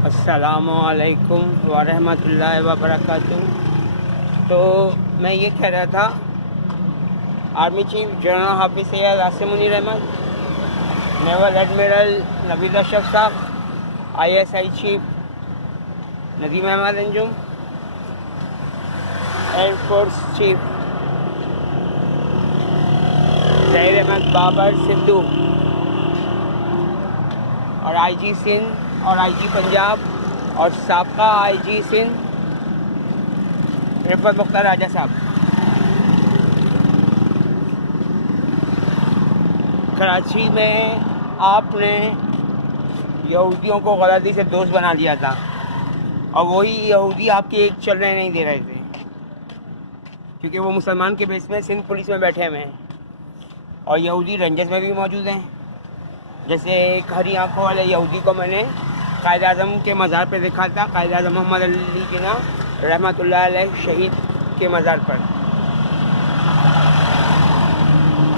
अस्सलामुअलैकुम वरहमतुल्लाहि वबरकातुहू। तो मैं ये कह रहा था, army chief general Hafiz Syed Asim Munir Ahmed, naval admiral Naveed Ashraf साहब, ISI chief Nadeem Ahmed Anjum, air force chief Zaheer Ahmed Babar Sidhu और IG सिंध और IG पंजाब और साबका IG सिंध रिफत मुख्तार राजा साहब, कराची में आपने यहूदियों को गलती से दोस्त बना लिया था और वही यहूदी आपके एक चलने नहीं दे रहे थे, क्योंकि वो मुसलमान के बेस में सिंध पुलिस में बैठे हुए हैं और यहूदी रेंजर्स में भी मौजूद हैं। जैसे एक हरी आंखों वाले यहूदी को मैंने कायद आज़म के मज़ार पे देखा था, कायद आज़म मोहम्मद अली जिन्ना रहमतुल्लाह अलैह शहीद के मज़ार पर,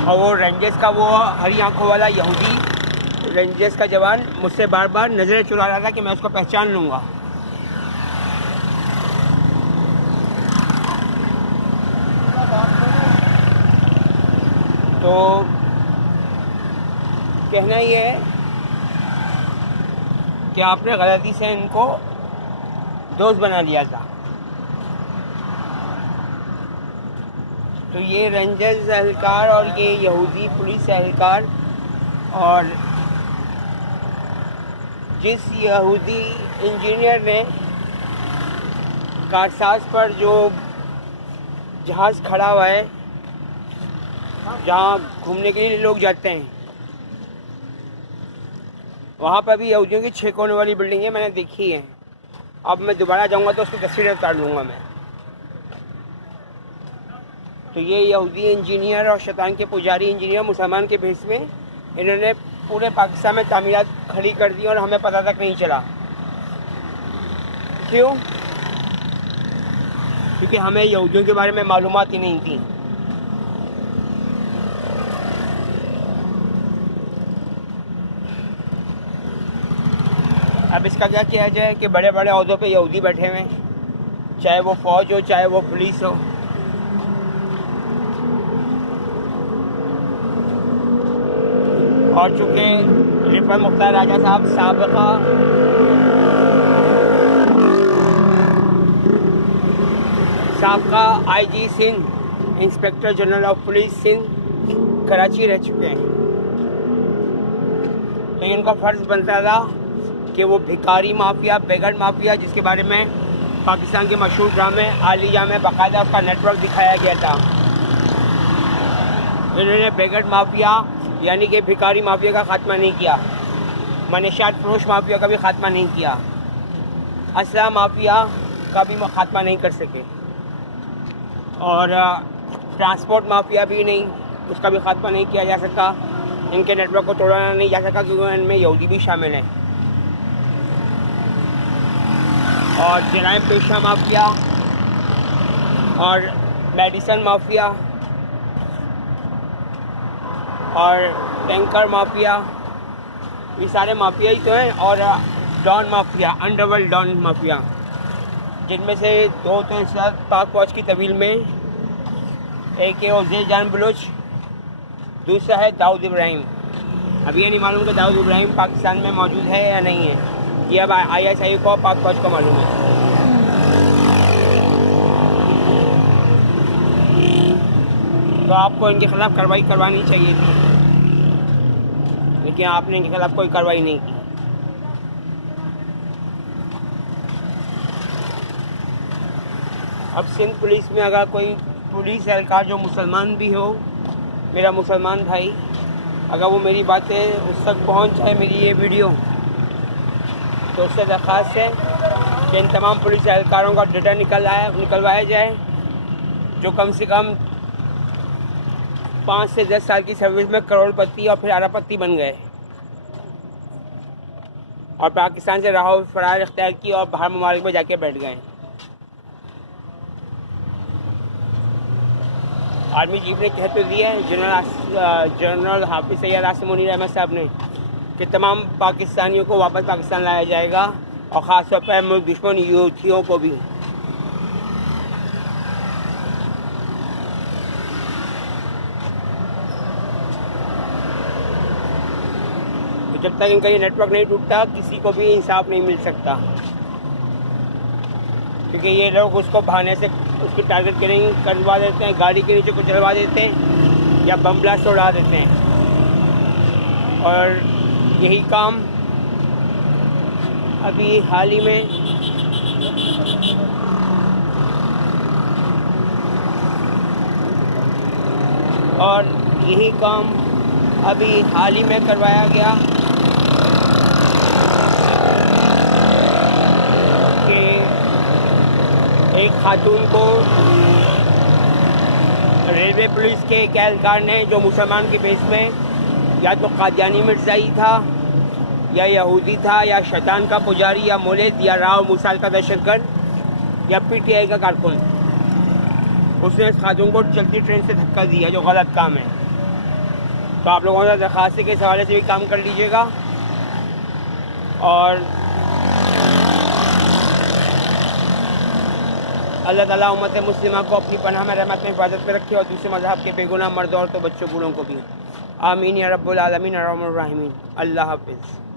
और वो रेंजर्स का वो हरी आंखों वाला यहूदी रेंजर्स का जवान मुझसे बार बार नज़रें चुरा रहा था कि मैं उसको पहचान लूँगा। तो कहना ये है कि आपने गलती से इनको दोस्त बना लिया था। तो ये रेंजर्स एहलकार और ये यहूदी पुलिस एहलकार और जिस यहूदी इंजीनियर ने कारसाज पर जो जहाज़ खड़ा हुआ है जहाँ घूमने के लिए लोग जाते हैं, वहाँ पर भी यहूदियों की 6 कोने वाली बिल्डिंग है, मैंने देखी है। अब मैं दोबारा जाऊँगा तो उसकी तस्वीरें उतार लूँगा मैं। तो ये यहूदी इंजीनियर और शैतान के पुजारी इंजीनियर मुसलमान के भेस में इन्होंने पूरे पाकिस्तान में तामीरात खड़ी कर दी और हमें पता तक नहीं चला। क्यों? क्योंकि हमें यहूदियों के बारे में मालूमात ही नहीं थी। अब इसका क्या किया जाए कि बड़े बड़े ओहदों पे यहूदी बैठे हुए हैं, चाहे वो फ़ौज हो चाहे वो पुलिस हो। और चूँकि रिफत मुख्तार राजा साहब साबका IG Sindh inspector general of police Sindh Karachi रह चुके हैं, तो इनका फ़र्ज़ बनता था कि वो भिखारी माफिया, बेगड़ माफिया, जिसके बारे में पाकिस्तान के मशहूर ड्रामे आलिया में बाकायदा उसका नेटवर्क दिखाया गया था, इन्होंने बेगड़ माफिया यानी कि भिखारी माफिया का ख़ात्मा नहीं किया, मनशात फरोश माफिया का भी ख़ात्मा नहीं किया, असला माफिया का भी ख़ात्मा नहीं कर सके, और ट्रांसपोर्ट माफिया भी नहीं, उसका भी ख़ात्मा नहीं किया जा सका। इनके नेटवर्क को तोड़ना नहीं जा सका क्योंकि इनमें यहूदी भी शामिल हैं। और जराइम पेशा माफिया और मेडिसन माफिया और टैंकर माफिया, ये सारे माफिया ही तो हैं। और don mafia, underworld don mafia, जिनमें से 2 तो इस वक्त पाक फौज की तवील में, एक है उज़ैर जान बलोच, दूसरा है दाऊद इब्राहिम। अभी ये नहीं मालूम कि दाऊद इब्राहिम पाकिस्तान में मौजूद है या नहीं है, ये अब ISI को, पाक फौज को मालूम है। तो आपको इनके ख़िलाफ़ कार्रवाई करवानी चाहिए थी, लेकिन आपने इनके ख़िलाफ़ कोई कार्रवाई नहीं की। अब सिंध पुलिस में अगर कोई पुलिस एहलकार जो मुसलमान भी हो, मेरा मुसलमान भाई, अगर वो मेरी बातें उस तक पहुंच जाए, मेरी ये वीडियो, तो उससे दरख्वास्त है कि इन तमाम पुलिस एहलकारों का डेटा निकलवाया जाए, जो कम से कम 5 से 10 साल की सर्विस में करोड़पति और फिर अरबपति बन गए और पाकिस्तान से राह फरार इख्तियार की और बाहर ममालिक में जाके बैठ गए। आर्मी चीफ ने कह तो दिया है जनरल हाफिज़ सैयद आसिम मुनीर अहमद साहब ने कि तमाम पाकिस्तानियों को वापस पाकिस्तान लाया जाएगा और ख़ास तौर पर मुल्क दुश्मन यूथियों को भी। तो जब तक इनका ये नेटवर्क नहीं टूटता किसी को भी इंसाफ नहीं मिल सकता, क्योंकि ये लोग उसको बहाने से उसकी टारगेट किलिंग करवा देते हैं, गाड़ी के नीचे को चलवा देते हैं या बम ब्लास्ट उड़ा देते हैं। और यही काम अभी हाल ही में करवाया गया कि एक खातून को रेलवे पुलिस के एक एहलकार ने, जो मुसलमान के बेस में या तो कादियानी मिर्ज़ाई था या यहूदी था या शैतान का पुजारी या मोलेद या राव मूसा का दहशतगर्द या पीटीआई का कारकुन, उसने इस खातून को चलती ट्रेन से धक्का दिया, जो गलत काम है। तो आप लोगों से दरख्वास्त के हवाले से भी काम कर लीजिएगा। और अल्लाह ताला उम्मत मुस्लिमा को अपनी पनाह में, रहमत में, हिफाजत में रखे और दूसरे मज़हब के बेगुनाह मर्द औरतों बच्चों बूढ़ों को भी। आमीन या रब्बुल आलमीन अर्रहमानिर रहीमीन। अल्लाह हाफ़िज़।